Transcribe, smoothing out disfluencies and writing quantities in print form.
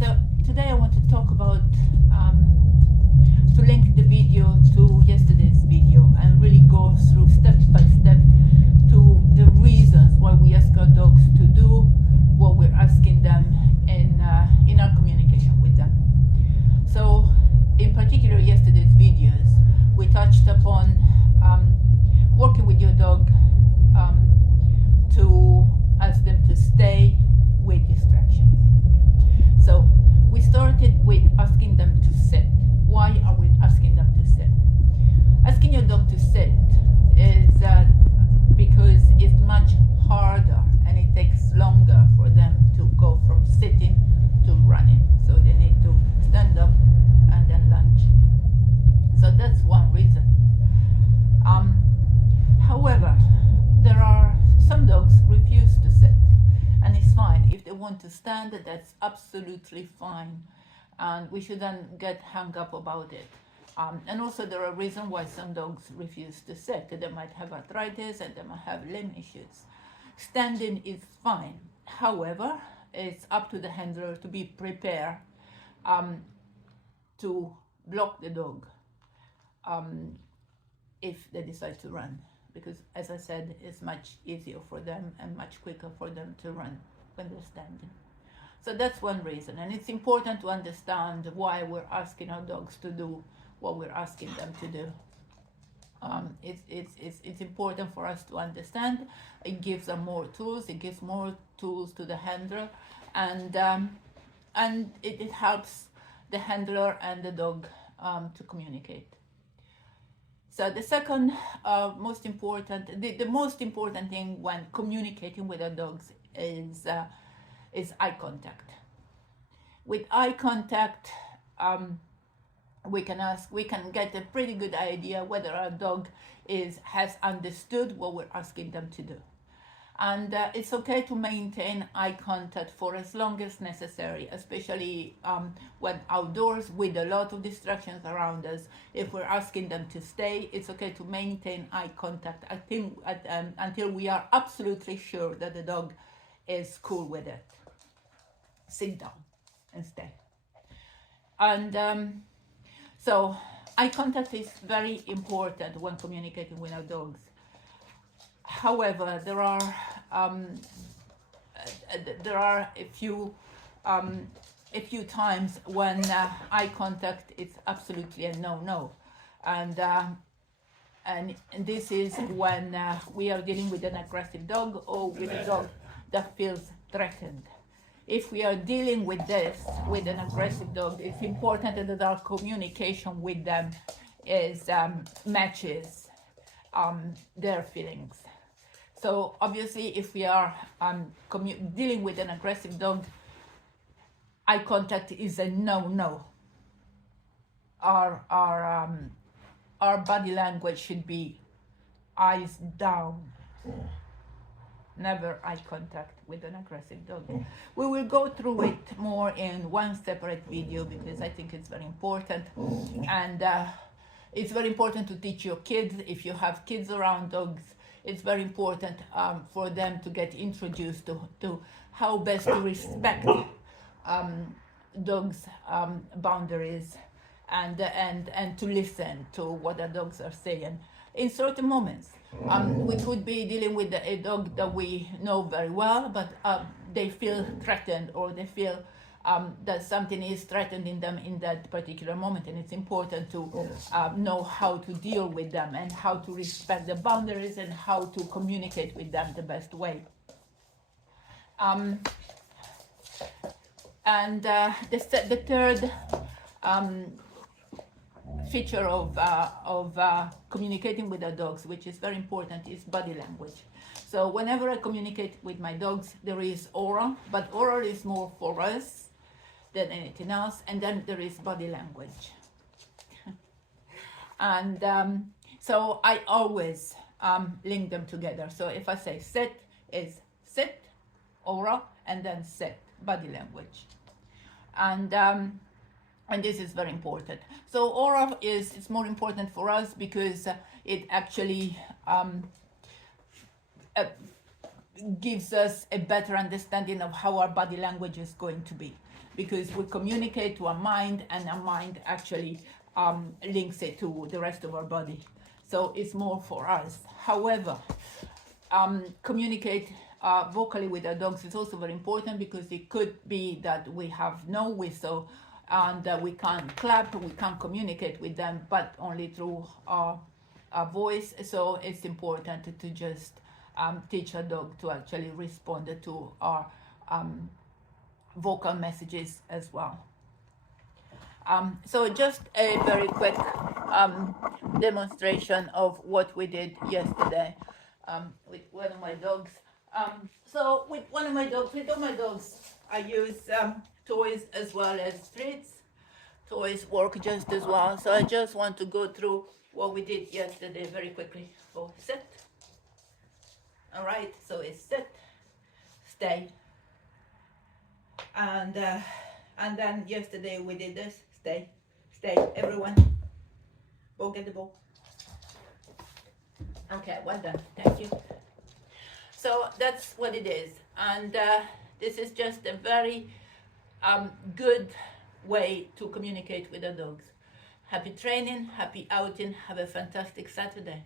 So today I want to talk about to link the video to yesterday's video and really go through step by step to the reasons why we ask our dogs to do what we're asking them in our communication with them. So in particular yesterday's videos we touched upon working with your dog to ask them to stay with distractions. So we started with asking them to sit. Why are we asking them to sit? Asking your dog to sit is because it's much harder and it takes longer for them to go from sitting to running. So they need to stand up and then lunge. So that's one reason. However, there are some dogs refuse to sit, and it's fine. If they want to stand, that's absolutely fine, and we shouldn't get hung up about it. And also there are reasons why some dogs refuse to sit. They might have arthritis and they might have limb issues. Standing is fine. However, it's up to the handler to be prepared to block the dog if they decide to run. Because as I said, it's much easier for them and much quicker for them to run when they're standing. So that's one reason, and it's important to understand why we're asking our dogs to do what we're asking them to do. It's important for us to understand. It gives them more tools. It gives more tools to the handler, and it helps the handler and the dog to communicate. So the second most important, the most important thing when communicating with our dogs is eye contact. With eye contact, we can get a pretty good idea whether our dog has understood what we're asking them to do. And it's okay to maintain eye contact for as long as necessary, especially when outdoors with a lot of distractions around us. If we're asking them to stay, it's okay to maintain eye contact until we are absolutely sure that the dog is cool with it. Sit down and stay. And so eye contact is very important when communicating with our dogs. However, there are a few times when eye contact is absolutely a no-no, and this is when we are dealing with an aggressive dog or with a dog that feels threatened. If we are dealing with this with an aggressive dog, it's important that our communication with them matches their feelings. So obviously, if we are dealing with an aggressive dog, eye contact is a no-no. Our body language should be eyes down. Never eye contact with an aggressive dog. We will go through it more in one separate video because I think it's very important, and it's very important to teach your kids. If you have kids around dogs, it's very important for them to get introduced to how best to respect dogs' boundaries and to listen to what the dogs are saying in certain moments. We could be dealing with a dog that we know very well, but they feel threatened, or they feel that something is threatening them in that particular moment, and it's important to know how to deal with them and how to respect the boundaries and how to communicate with them the best way. The third feature of communicating with our dogs, which is very important, is body language. So whenever I communicate with my dogs, there is oral, but oral is more for us than anything else, and then there is body language. And so I always link them together. So if I say sit, is sit, oral, and then sit, body language. And this is very important. So oral it's more important for us because it actually gives us a better understanding of how our body language is going to be. because we communicate to our mind, and our mind actually links it to the rest of our body. So it's more for us. However, communicate vocally with our dogs is also very important, because it could be that we have no whistle and we can't clap, we can't communicate with them, but only through our voice. So it's important to just teach a dog to actually respond to our vocal messages as well. So just a very quick demonstration of what we did yesterday with one of my dogs. So with all my dogs, I use toys as well as treats. Toys work just as well. So I just want to go through what we did yesterday very quickly. So sit. All right, so it's sit, stay. And then yesterday we did this, stay, everyone. Go get the ball. Okay, well done, thank you. So that's what it is, and this is just a very good way to communicate with the dogs. Happy training, happy outing, have a fantastic Saturday.